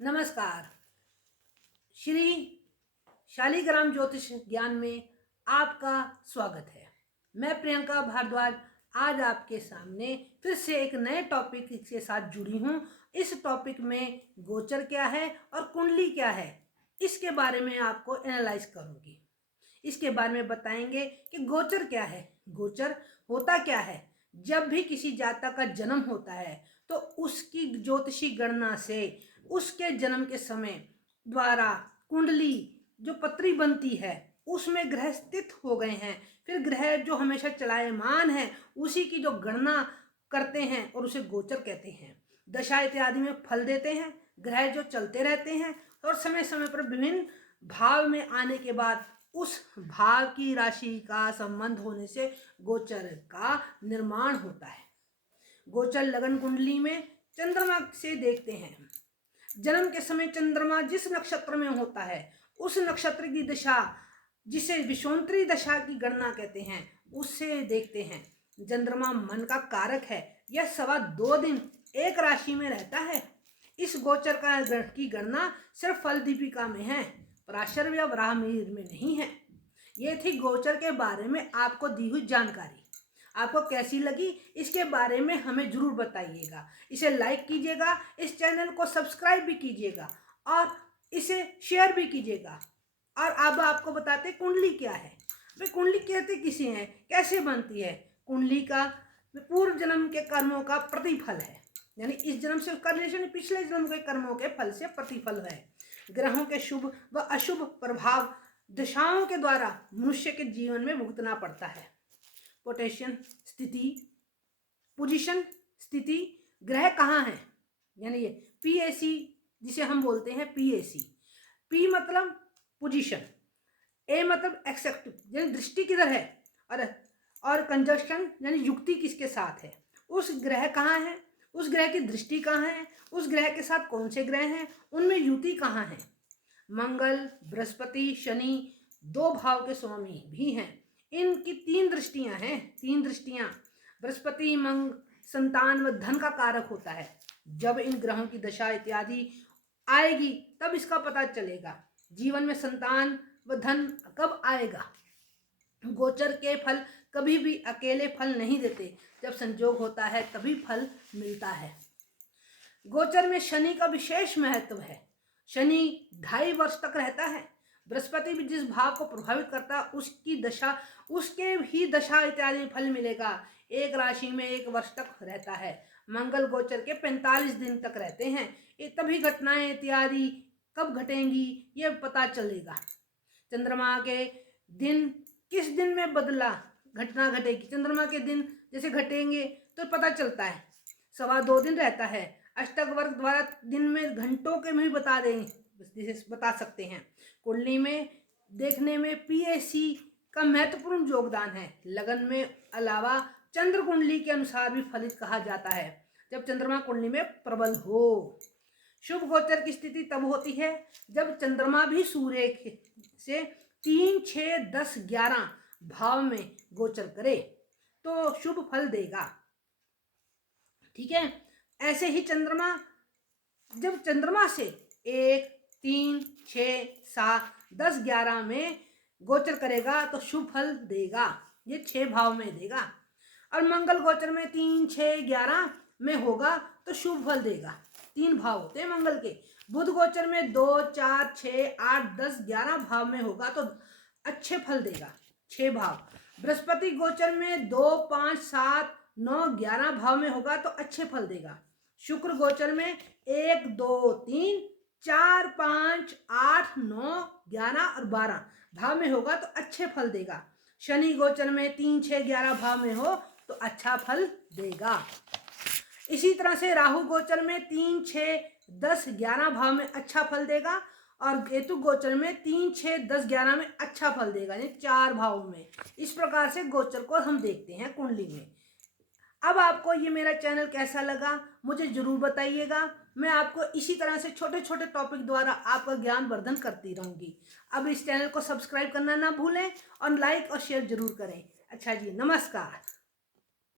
नमस्कार। श्री शालिग्राम ज्योतिष ज्ञान में आपका स्वागत है। मैं प्रियंका भारद्वाज आज आपके सामने फिर से एक नए टॉपिक के साथ जुड़ी हूँ। इस टॉपिक में गोचर क्या है और कुंडली क्या है, इसके बारे में आपको एनालाइज करूँगी। इसके बारे में बताएंगे कि गोचर क्या है, गोचर होता क्या है। जब भी किसी जातक का जन्म होता है तो उसकी ज्योतिषी गणना से उसके जन्म के समय द्वारा कुंडली जो पत्री बनती है उसमें ग्रह स्थित हो गए हैं, फिर ग्रह जो हमेशा चलायमान है उसी की जो गणना करते हैं और उसे गोचर कहते हैं। दशा इत्यादि में फल देते हैं, ग्रह जो चलते रहते हैं और समय समय पर विभिन्न भाव में आने के बाद उस भाव की राशि का संबंध होने से गोचर का निर्माण होता है। गोचर लगन कुंडली में चंद्रमा से देखते हैं। जन्म के समय चंद्रमा जिस नक्षत्र में होता है उस नक्षत्र की दशा, जिसे विषुवंतरी दशा की गणना कहते हैं, उससे देखते हैं। चंद्रमा मन का कारक है। यह 2.25 दिन एक राशि में रहता है। इस गोचर का की गणना सिर्फ फल दीपिका में है, पराशर या ब्राह्मीर में नहीं है। ये थी गोचर के बारे में आपको दी हुई जानकारी। आपको कैसी लगी इसके बारे में हमें जरूर बताइएगा। इसे लाइक कीजिएगा, इस चैनल को सब्सक्राइब भी कीजिएगा और इसे शेयर भी कीजिएगा। और अब आपको बताते कुंडली क्या है। वे कुंडली कहते किसे हैं, कैसे बनती है। कुंडली का पूर्व जन्म के कर्मों का प्रतिफल है, यानी इस जन्म से उसका रिलेशन पिछले जन्म के कर्मों के फल से प्रतिफल है। ग्रहों के शुभ व अशुभ प्रभाव दशाओं के द्वारा मनुष्य के जीवन में भुगतना पड़ता है। पोटेशन स्थिति, पोजीशन स्थिति, ग्रह कहाँ है, यानी ये पीएसी जिसे हम बोलते हैं पीएसी। पी मतलब पोजीशन, ए मतलब एक्सेप्ट यानी दृष्टि किधर है, और कंजक्शन यानी युक्ति किसके साथ है। उस ग्रह कहाँ है, उस ग्रह की दृष्टि कहाँ है, उस ग्रह के साथ कौन से ग्रह हैं, उनमें युति कहाँ है। मंगल, बृहस्पति, शनि 2 भाव के स्वामी भी हैं। इनकी 3 दृष्टियां हैं। 3 दृष्टियां, बृहस्पति मंग संतान व धन का कारक होता है। जब इन ग्रहों की दशा इत्यादि आएगी तब इसका पता चलेगा जीवन में संतान व धन कब आएगा। गोचर के फल कभी भी अकेले फल नहीं देते, जब संजोग होता है तभी फल मिलता है। गोचर में शनि का विशेष महत्व है। शनि 2.5 वर्ष तक रहता है। बृहस्पति भी जिस भाव को प्रभावित करता है उसकी दशा, उसके ही दशा इत्यादि में फल मिलेगा। एक राशि में 1 वर्ष तक रहता है। मंगल गोचर के 45 दिन तक रहते हैं। ये तभी घटनाएं इत्यादि कब घटेंगी ये पता चलेगा। चंद्रमा के दिन किस दिन में बदला घटना घटेगी, चंद्रमा के दिन जैसे घटेंगे तो पता चलता है। 2.25 दिन रहता है। अष्टक वर्ग द्वारा दिन में घंटों के में बता देंगे, बता सकते हैं। कुंडली में देखने में पीएसी का महत्वपूर्ण योगदान है। लगन में अलावा चंद्र कुंडली के अनुसार भी फलित कहा जाता है जब चंद्रमा कुंडली में प्रबल हो। शुभ गोचर की स्थिति तब होती है जब चंद्रमा भी सूर्य से 3, 6, 10, 11 भाव में गोचर करे तो शुभ फल देगा। ठीक है। ऐसे ही चंद्रमा जब चंद्रमा से 1, 3, 6, 7, 10, 11 में गोचर करेगा तो शुभ फल देगा। ये 6 भाव में देगा। और मंगल गोचर में 3, 6, 11 में होगा तो शुभ फल देगा। 3 भाव होते हैं मंगल के। बुध गोचर में 2, 4, 6, 8, 10, 11 भाव में होगा तो अच्छे फल देगा, 6 भाव। बृहस्पति गोचर में 2, 5, 7, 9, 11 भाव में होगा तो अच्छे फल देगा। शुक्र गोचर में 1, 2, 3, 4, 5, 8, 9, 11 और 12 भाव में होगा तो अच्छे फल देगा। शनि गोचर में 3, 6, 11 भाव में हो तो अच्छा फल देगा। इसी तरह से राहु गोचर में 3, 6, 10, 11 भाव में अच्छा फल देगा और केतु गोचर में 3, 6, 10, 11 में अच्छा फल देगा, यानी 4 भाव में। इस प्रकार से गोचर को हम देखते हैं कुंडली में। अब आपको ये मेरा चैनल कैसा लगा मुझे जरूर बताइएगा। मैं आपको इसी तरह से छोटे छोटे टॉपिक द्वारा आपका ज्ञान वर्धन करती रहूंगी। अब इस चैनल को सब्सक्राइब करना ना भूलें और लाइक और शेयर जरूर करें। अच्छा जी, नमस्कार।